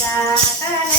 ta